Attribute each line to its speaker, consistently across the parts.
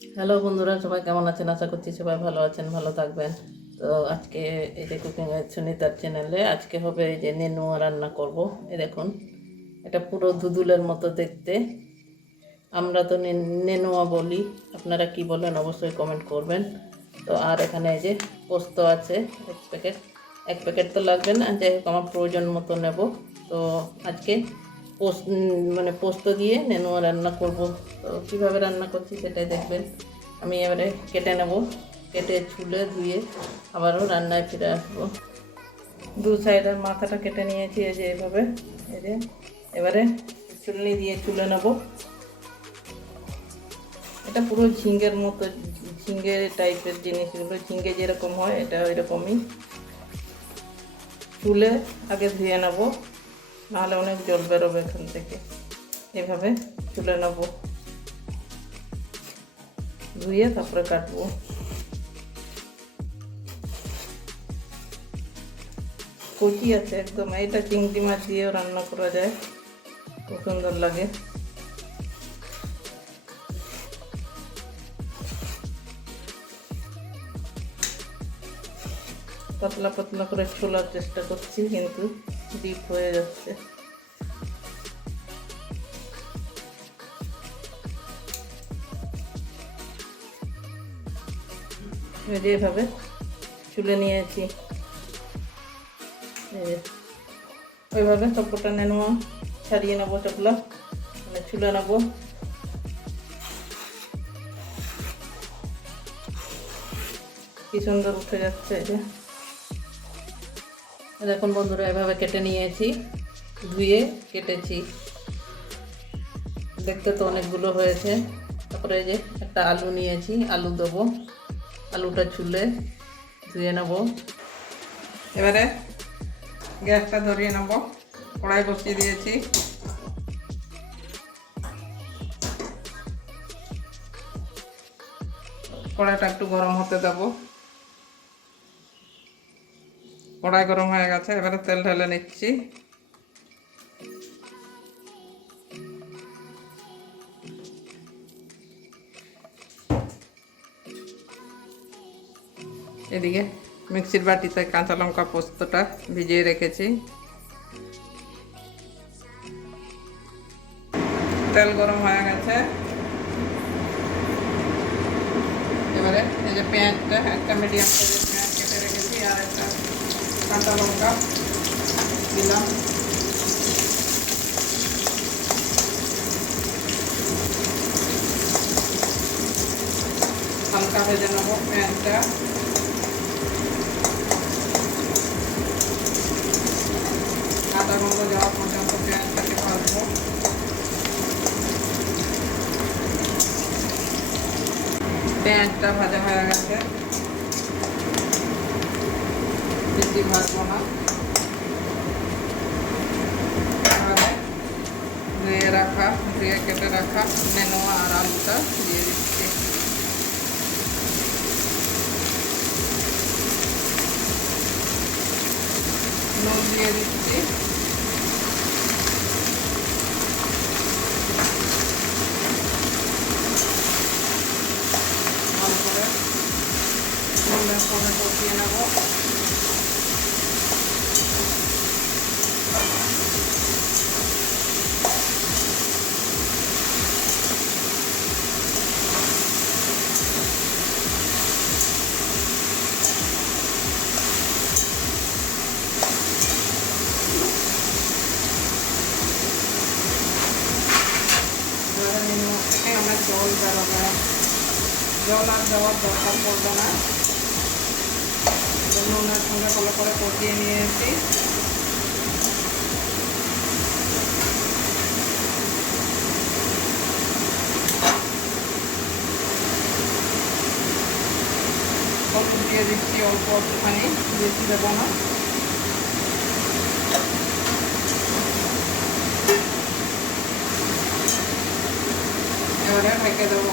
Speaker 1: Hello বন্ধুরা, সবাই কেমন আছেন? আশা করছি সবাই ভালো আছেন, ভালো থাকবেন। তো আজকে এই যে কুকিং সুনিতার চ্যানেলে আজকে হবে এই যে নেনুয়া রান্না করব। এই দেখুন, এটা পুরো দুদুলের মতো দেখতে। আমরা তো নেনুয়া বলি। আপনারা কি বলেন অবশ্যই কমেন্ট করবেন। তো আর এখানে এই যে পোস্ত আছে, এক প্যাকেট এক প্যাকেট তো লাগবে না, যাই হোক, আমার প্রয়োজন মতো নেব। তো আজকে পোস্ত মানে পোস্ত দিয়ে নেনুয়া রান্না করব। তো কীভাবে রান্না করছি সেটাই দেখবেন। আমি এবারে কেটে নেব। কেটে ছুলে ধুয়ে আবারও রান্নায় ফিরে আসব। দু সাইডের মাথাটা কেটে নিয়েছি, এই যে এভাবে। এই যে, এবারে চুলনি দিয়ে চুলে নেব। এটা পুরো ঝিঙ্গের মতো, ঝিঙ্গে টাইপের জিনিসগুলো ঝিঙ্গে যেরকম হয়, এটা ওই রকমই চুলে আগে ধুয়ে নেব। নাহলে অনেক জল বেরোবে এখান থেকে। এভাবে চুলে নেব। ধুয়ে তারপরে কাটবো। কচি আছে একদম। এটা চিংড়ি মাছ দিয়েও রান্না করা যায়। খুব সুন্দর লাগে। পাতলা পাতলা করে ছোলার চেষ্টা করছি কিন্তু। ডিপ হয়ে যাচ্ছে এভাবে চুলে নিয়েছি। ওইভাবে সবকটা নেব ছাড়িয়ে নেব চপলা মানে চুলে নেব কি সুন্দর উঠে যাচ্ছে যে দেখুন বন্ধুরা, এভাবে কেটে নিয়েছি, ধুয়ে কেটেছি। দেখতে তো অনেকগুলো হয়েছে। তারপরে যে একটা আলু নিয়েছি, আলু দেবো, আলুটা চুলে ধুয়ে নেব। এবারে গ্যাসটা ধরিয়ে নেব, কড়াই বসিয়ে দিয়েছি। কড়াইটা একটু গরম হতে দেবো। কড়াই গরম হয়ে গেছে, এবারে তেল ঢেলে নিচ্ছি। এদিকে মিক্সির বাটিতে কাঁচা লঙ্কা পোস্তটা ভিজিয়ে রেখেছি। তেল গরম হয়ে গেছে। এবারে এই যে পেঁয়াজটা একটা মিডিয়াম পেঁয়াজ কেটে রেখেছি আর একটা কাঁচা লঙ্কা দিলাম হালকা ভেজে নেব পেঁয়াজটা আদা গন্ধ যাওয়া পর্যন্ত পেঁয়াজটাকে ভাজবো পেঁয়াজটা ভাজা হয়ে গেছে বেশি ভাজবো না ধুয়ে রাখা ধুয়ে কেটে রাখা নেনোয়া আর আলুটা দিয়ে দিচ্ছি। নুন দিয়ে দিচ্ছি। ভালো করে নুনের সঙ্গে কষিয়ে নেব এবারে আমরা জল বেরোবে। জল আর দেওয়ার দরকার পড়বে না। তো নুনের সঙ্গে ভালো করে কষিয়ে নিয়েছি। হলুদ দিয়ে দিচ্ছি অল্প একটুখানি, বেশি দেবো না। এবারে ঢেকে দেবো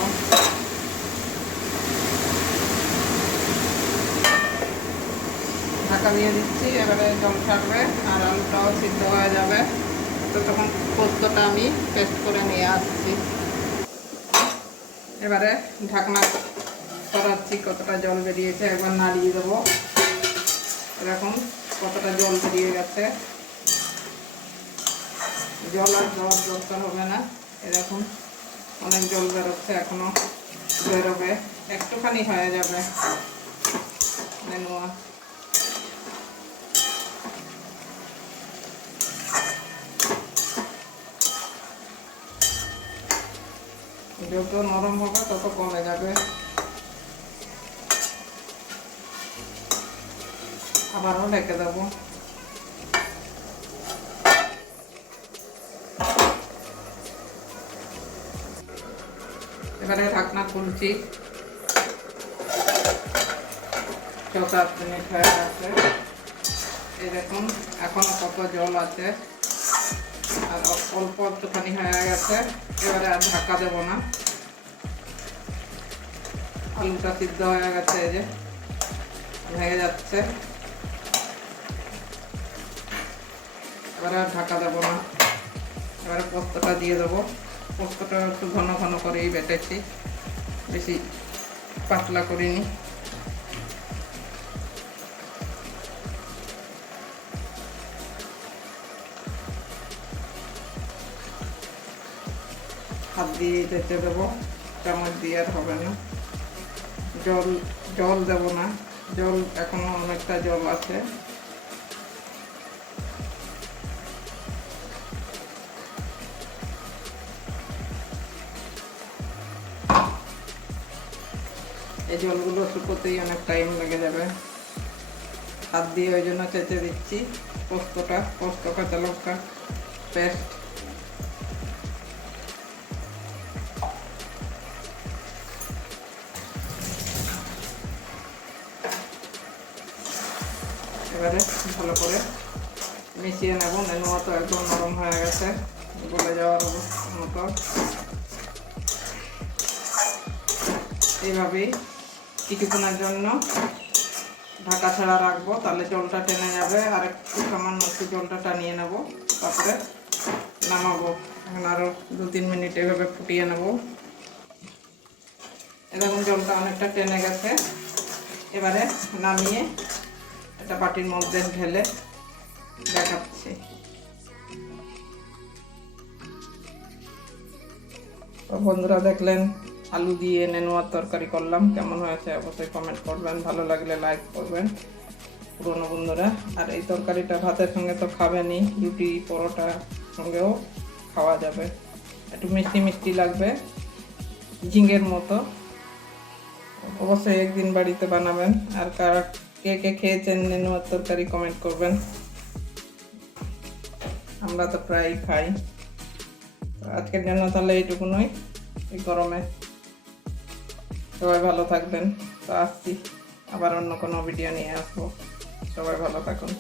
Speaker 1: ঢাকা দিয়ে দিচ্ছি এবারে জল ছাড়বে আর আলুটাও সিদ্ধ হয়ে যাবে তো তখন পোস্তটা আমি পেস্ট করে নিয়ে আসছি
Speaker 2: এবারে ঢাকনা সরাচ্ছি কতটা জল বেরিয়েছে একবার নাড়িয়ে দেবো এরকম কতটা জল বেরিয়ে গেছে জল আর দেওয়ার দরকার হবে না এরকম অনেক জল বেরোচ্ছে এখনও, বেরোবে। একটুখানি হয়ে যাবে। নেনুয়া যত নরম হবে, তত কমে যাবে। আবারও ঢেকে দেবো। এবারে ঢাকনা খুলছি ছ হয়ে গেছে এই দেখুন, এখনও কত জল আছে। আর অল্প একটুখানি হয়ে গেছে। এবারে আর ঢাকা দেবো না। আলুটা সিদ্ধ হয়ে গেছে, এই যে। ভেঙে যাচ্ছে। এবারে আর ঢাকা দেবো না। এবারে পোস্তটা দিয়ে দেবো। পোস্তটা একটু ঘন ঘন করেই বেটেছি বেশি পাতলা করিনি হাত দিয়ে যেতে দেবো চামচ দিয়ে আর হবে না। জল জল দেব না। জল এখনও অনেকটা জল আছে। এই জলগুলো শুকোতেই অনেক টাইম লেগে যাবে। হাত দিয়ে ওই জন্য চেঁচে দিচ্ছি। পোস্তটা, পোস্ত, কাঁচা লঙ্কা, পেস্ট। এবারে ভালো করে মিশিয়ে নেব। নেনুয়া তো একদম নরম হয়ে গেছে। গলে যাওয়ার মতো। এইভাবেই কিছুক্ষণের জন্য ঢাকা ছাড়া রাখব। তাহলে জলটা টেনে যাবে। আর একটু সামান্য একটু জলটা টানিয়ে নেব। তারপরে নামাবো। এখন আরও দু, তিন মিনিট এভাবে ফুটিয়ে নেব। এরকম জলটা অনেকটা টেনে গেছে। এবারে নামিয়ে একটা বাটির মধ্যে ঢেলে দেখাচ্ছি। বন্ধুরা দেখলেন আলু দিয়ে নেনুয়ার তরকারি করলাম। কেমন হয়েছে অবশ্যই কমেন্ট করবেন। ভালো লাগলে লাইক করবেন পুরনো বন্ধুরা। আর এই তরকারিটা ভাতের সঙ্গে তো খাবেনই। রুটি, পরোটা সঙ্গেও খাওয়া যাবে। একটু মিষ্টি মিষ্টি লাগবে। ঝিঙের মতো। অবশ্যই একদিন বাড়িতে বানাবেন। আর কারা, কে কে খেয়েছেন নেনুয়ার তরকারি কমেন্ট করবেন। আমরা তো প্রায় খাই। আজকের জন্য তাহলে এইটুকুনই এই গরমে সবাই ভালো থাকবেন। তো আসছি। আবার অন্য কোনো ভিডিও নিয়ে আসব। সবাই ভালো থাকুন।